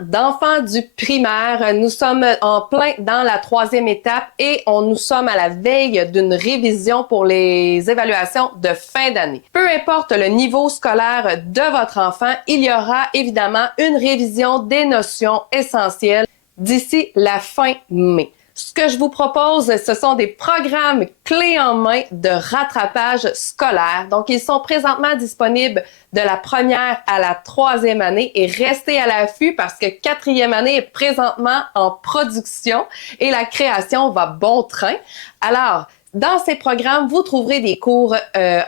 d'enfants du primaire. Nous sommes en plein dans la 3e étape et nous sommes à la veille d'une révision pour les évaluations de fin d'année. Peu importe le niveau scolaire de votre enfant, il y aura évidemment une révision des notions essentielles d'ici la fin mai. Ce que je vous propose, ce sont des programmes clés en main de rattrapage scolaire. Donc, ils sont présentement disponibles de la 1re à la 3e année et restez à l'affût parce que 4e année est présentement en production et la création va bon train. Alors, dans ces programmes, vous trouverez des cours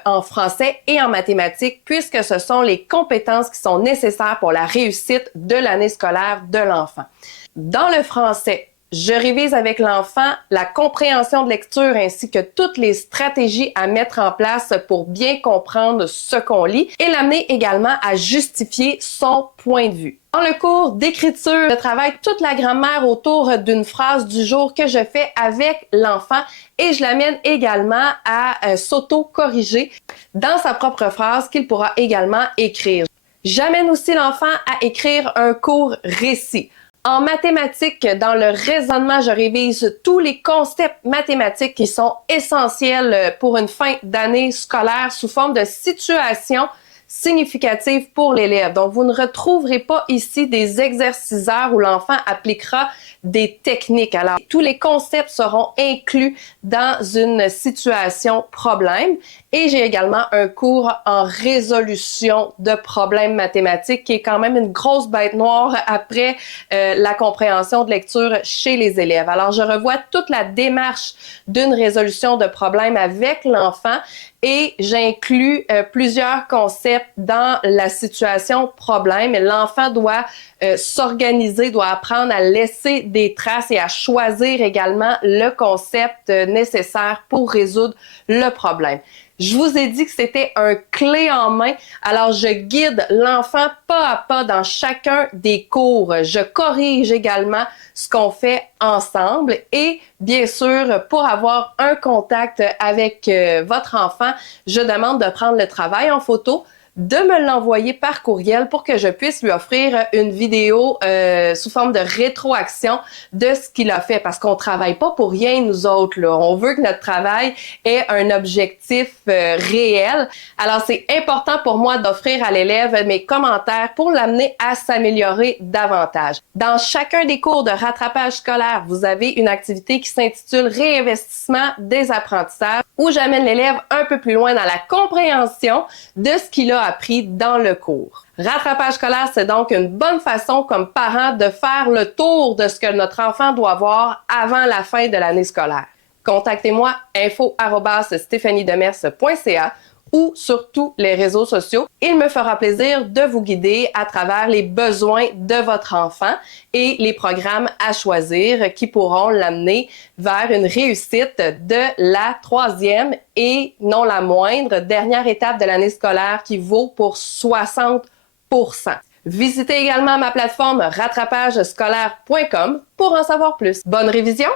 en français et en mathématiques puisque ce sont les compétences qui sont nécessaires pour la réussite de l'année scolaire de l'enfant. Dans le français, je révise avec l'enfant la compréhension de lecture ainsi que toutes les stratégies à mettre en place pour bien comprendre ce qu'on lit et l'amener également à justifier son point de vue. Dans le cours d'écriture, je travaille toute la grammaire autour d'une phrase du jour que je fais avec l'enfant et je l'amène également à s'auto-corriger dans sa propre phrase qu'il pourra également écrire. J'amène aussi l'enfant à écrire un court récit. En mathématiques, dans le raisonnement, je révise tous les concepts mathématiques qui sont essentiels pour une fin d'année scolaire sous forme de situations significatives pour l'élève. Donc, vous ne retrouverez pas ici des exerciceurs où l'enfant appliquera des techniques. Alors, tous les concepts seront inclus dans une situation problème. Et j'ai également un cours en résolution de problèmes mathématiques qui est quand même une grosse bête noire après la compréhension de lecture chez les élèves. Alors, je revois toute la démarche d'une résolution de problème avec l'enfant et j'inclus plusieurs concepts dans la situation problème. L'enfant doit s'organiser, doit apprendre à laisser des traces et à choisir également le concept nécessaire pour résoudre le problème. Je vous ai dit que c'était un clé en main, alors je guide l'enfant pas à pas dans chacun des cours. Je corrige également ce qu'on fait ensemble et bien sûr, pour avoir un contact avec votre enfant, je demande de prendre le travail en photo, de me l'envoyer par courriel pour que je puisse lui offrir une vidéo sous forme de rétroaction de ce qu'il a fait. Parce qu'on travaille pas pour rien, nous autres, là. On veut que notre travail ait un objectif réel. Alors, c'est important pour moi d'offrir à l'élève mes commentaires pour l'amener à s'améliorer davantage. Dans chacun des cours de rattrapage scolaire, vous avez une activité qui s'intitule Réinvestissement des apprentissages où j'amène l'élève un peu plus loin dans la compréhension de ce qu'il a appris dans le cours. Rattrapage scolaire, c'est donc une bonne façon comme parent de faire le tour de ce que notre enfant doit voir avant la fin de l'année scolaire. Contactez-moi info@stephaniedemers.ca ou sur tous les réseaux sociaux. Il me fera plaisir de vous guider à travers les besoins de votre enfant et les programmes à choisir qui pourront l'amener vers une réussite de la 3e et non la moindre dernière étape de l'année scolaire qui vaut pour 60%. Visitez également ma plateforme rattrapagescolaire.com pour en savoir plus. Bonne révision!